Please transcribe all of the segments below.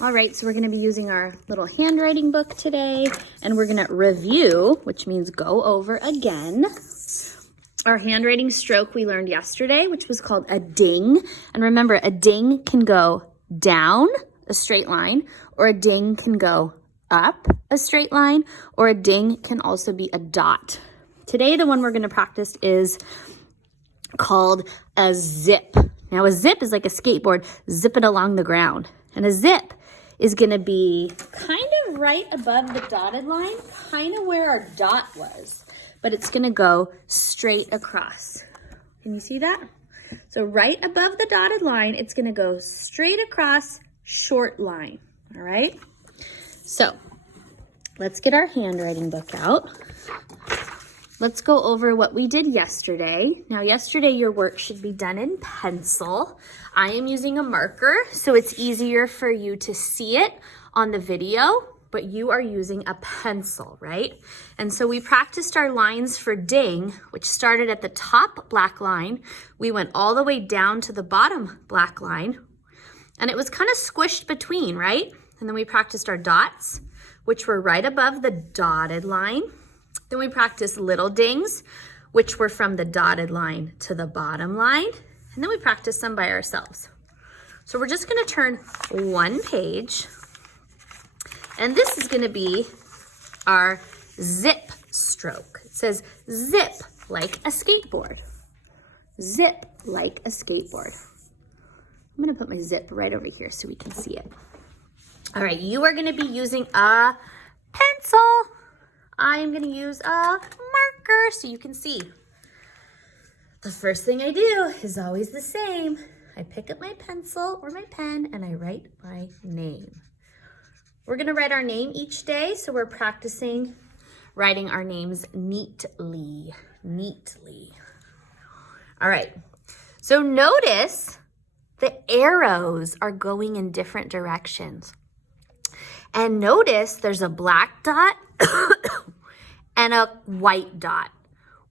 All right, so we're gonna be using our little handwriting book today, and we're gonna review, which means go over again, our handwriting stroke we learned yesterday, which was called a ding. And remember, a ding can go down a straight line, or a ding can go up a straight line, or a ding can also be a dot. Today, the one we're gonna practice is called a zip. Now, a zip is like a skateboard zipping along the ground. And a zip is gonna be kind of right above the dotted line, kind of where our dot was, but it's gonna go straight across. Can you see that? So right above the dotted line, it's gonna go straight across, short line, all right? So let's get our handwriting book out. Let's go over what we did yesterday. Now, yesterday your work should be done in pencil. I am using a marker, so it's easier for you to see it on the video, but you are using a pencil, right? And so we practiced our lines for ding, which started at the top black line. We went all the way down to the bottom black line, and it was kind of squished between, right? And then we practiced our dots, which were right above the dotted line. Then we practiced little dings, which were from the dotted line to the bottom line. And then we practiced some by ourselves. So we're just gonna turn one page. And this is gonna be our zip stroke. It says zip like a skateboard. Zip like a skateboard. I'm gonna put my zip right over here so we can see it. All right, you are gonna be using a pencil. I am gonna use a marker so you can see. The first thing I do is always the same. I pick up my pencil or my pen and I write my name. We're gonna write our name each day, so we're practicing writing our names neatly. All right, so notice the arrows are going in different directions. And notice there's a black dot and a white dot.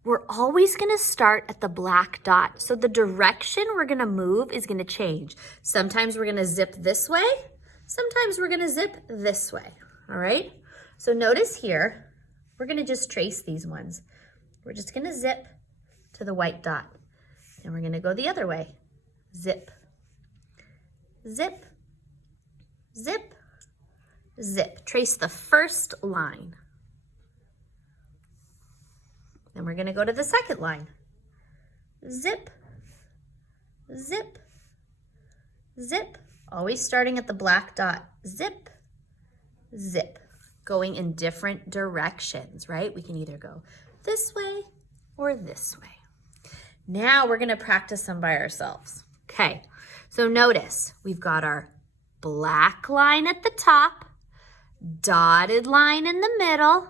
We're always gonna start at the black dot. So the direction we're gonna move is gonna change. Sometimes we're gonna zip this way. Sometimes we're gonna zip this way, all right? So notice here, we're gonna just trace these ones. We're just gonna zip to the white dot. And we're gonna go the other way. Zip, zip, zip, zip. Trace the first line. Then we're gonna go to the second line. Zip, zip, zip. Always starting at the black dot. Zip, zip. Going in different directions, right? We can either go this way or this way. Now we're gonna practice them by ourselves. Okay, so notice we've got our black line at the top, dotted line in the middle,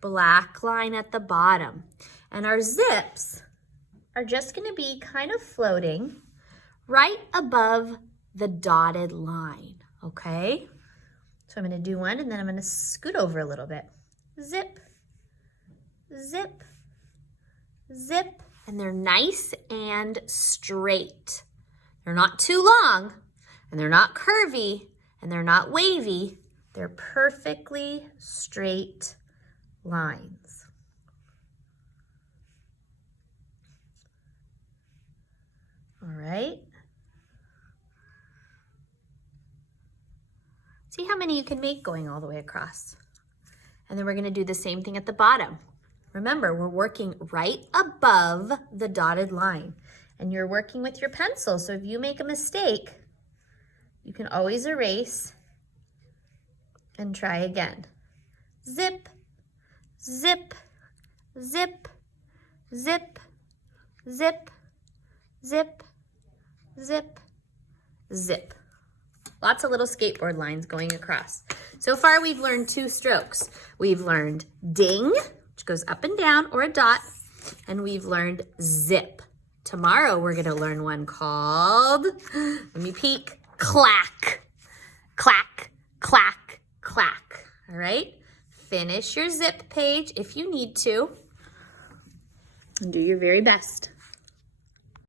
black line at the bottom. And our zips are just gonna be kind of floating right above the dotted line, okay? So I'm gonna do one and then I'm gonna scoot over a little bit. Zip, zip, zip. And they're nice and straight. They're not too long and they're not curvy and they're not wavy. They're perfectly straight lines. All right. See how many you can make going all the way across. And then we're gonna do the same thing at the bottom. Remember, we're working right above the dotted line and you're working with your pencil. So if you make a mistake, you can always erase and try again. Zip, zip, zip, zip, zip, zip, zip, zip. Lots of little skateboard lines going across. So far, we've learned two strokes. We've learned ding, which goes up and down, or a dot, and we've learned zip. Tomorrow, we're gonna learn one called, let me peek, clack, clack, clack, clack, all right? Finish your zip page if you need to, and do your very best.